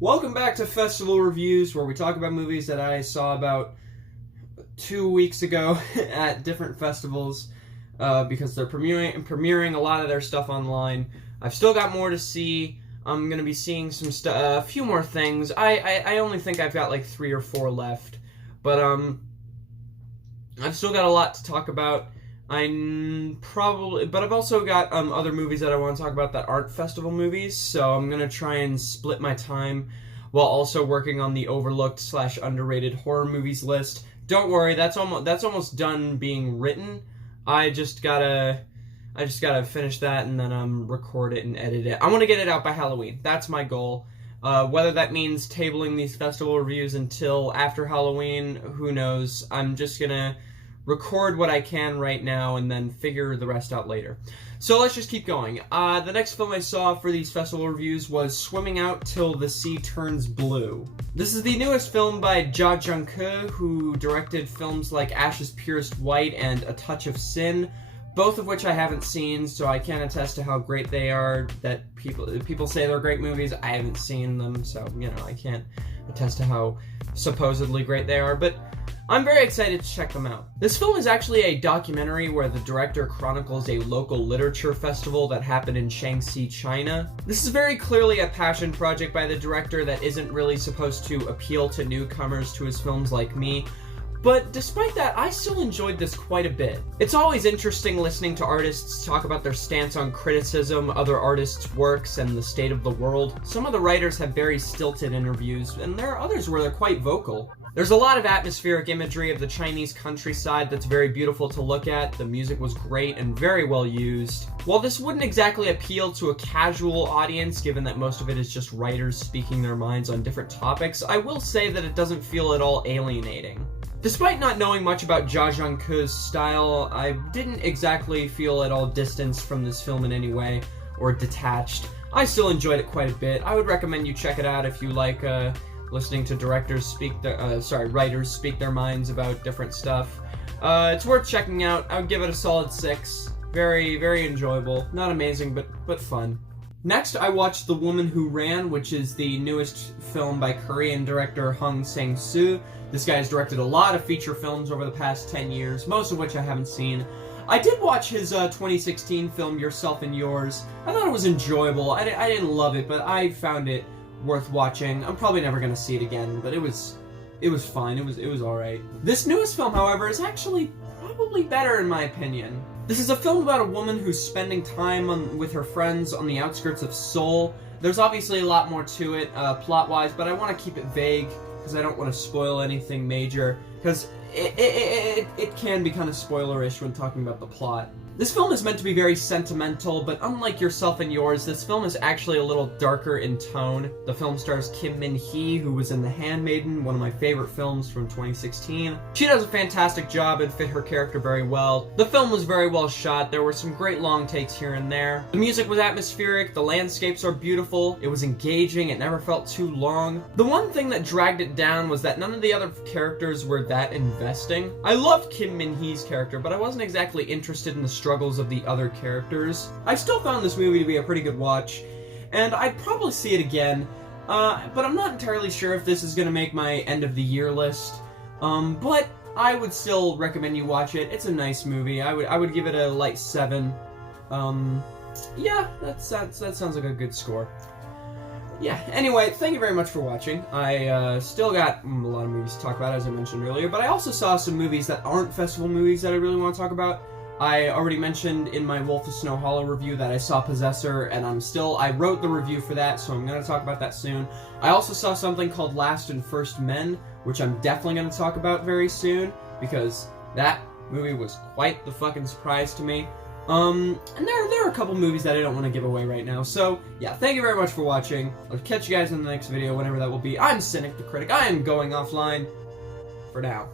Welcome back to Festival Reviews, where we talk about movies that I saw about 2 weeks ago at different festivals, because they're premiering a lot of their stuff online. I've still got more to see. I'm going to be seeing some a few more things. I only think I've got like 3 or 4 left, but I've still got a lot to talk about. But I've also got other movies that I want to talk about that aren't festival movies, so I'm gonna try and split my time while also working on the overlooked / underrated horror movies list. Don't worry, that's almost done being written. I just gotta finish that and then record it and edit it. I want to get it out by Halloween. That's my goal. Whether that means tabling these festival reviews until after Halloween, who knows? I'm just gonna record what I can right now and then figure the rest out later. So let's just keep going. The next film I saw for these festival reviews was Swimming Out Till the Sea Turns Blue. This is the newest film by Jia Zhangke, who directed films like Ashes Purest White and A Touch of Sin, both of which I haven't seen, so I can't attest to how great they are. That people say they're great movies. I haven't seen them, so I can't attest to how supposedly great they are, but I'm very excited to check them out. This film is actually a documentary where the director chronicles a local literature festival that happened in Shaanxi, China. This is very clearly a passion project by the director that isn't really supposed to appeal to newcomers to his films like me, but despite that, I still enjoyed this quite a bit. It's always interesting listening to artists talk about their stance on criticism, other artists' works, and the state of the world. Some of the writers have very stilted interviews, and there are others where they're quite vocal. There's a lot of atmospheric imagery of the Chinese countryside that's very beautiful to look at. The music was great and very well used. While this wouldn't exactly appeal to a casual audience, given that most of it is just writers speaking their minds on different topics, I will say that it doesn't feel at all alienating. Despite not knowing much about Jia Zhangke's style, I didn't exactly feel at all distanced from this film in any way, or detached. I still enjoyed it quite a bit. I would recommend you check it out if you like listening to writers speak their minds about different stuff. It's worth checking out. I would give it a solid 6. Very, very enjoyable. Not amazing, but fun. Next, I watched The Woman Who Ran, which is the newest film by Korean director Hong Sang-soo. This guy has directed a lot of feature films over the past 10 years, most of which I haven't seen. I did watch his 2016 film, Yourself and Yours. I thought it was enjoyable. I didn't love it, but I found it worth watching. I'm probably never going to see it again, but it was fine. It was alright. This newest film, however, is actually probably better in my opinion. This is a film about a woman who's spending time with her friends on the outskirts of Seoul. There's obviously a lot more to it, plot-wise, but I want to keep it vague, because I don't want to spoil anything major, because it can be kind of spoilerish when talking about the plot. This film is meant to be very sentimental, but unlike Yourself and Yours, this film is actually a little darker in tone. The film stars Kim Min-hee, who was in The Handmaiden, one of my favorite films from 2016. She does a fantastic job and fit her character very well. The film was very well shot. There were some great long takes here and there. The music was atmospheric, the landscapes are beautiful, it was engaging, it never felt too long. The one thing that dragged it down was that none of the other characters were that investing. I loved Kim Min-hee's character, but I wasn't exactly interested in the struggles of the other characters. I still found this movie to be a pretty good watch, and I'd probably see it again, but I'm not entirely sure if this is going to make my end of the year list, but I would still recommend you watch it. It's a nice movie. I would give it a light 7. Yeah, that sounds like a good score. Yeah, anyway, thank you very much for watching. I still got a lot of movies to talk about, as I mentioned earlier, but I also saw some movies that aren't festival movies that I really want to talk about. I already mentioned in my Wolf of Snow Hollow review that I saw Possessor, and I wrote the review for that, so I'm going to talk about that soon. I also saw something called Last and First Men, which I'm definitely going to talk about very soon, because that movie was quite the fucking surprise to me. And there are a couple movies that I don't want to give away right now, so yeah, thank you very much for watching. I'll catch you guys in the next video, whenever that will be. I'm Cynic the Critic. I am going offline for now.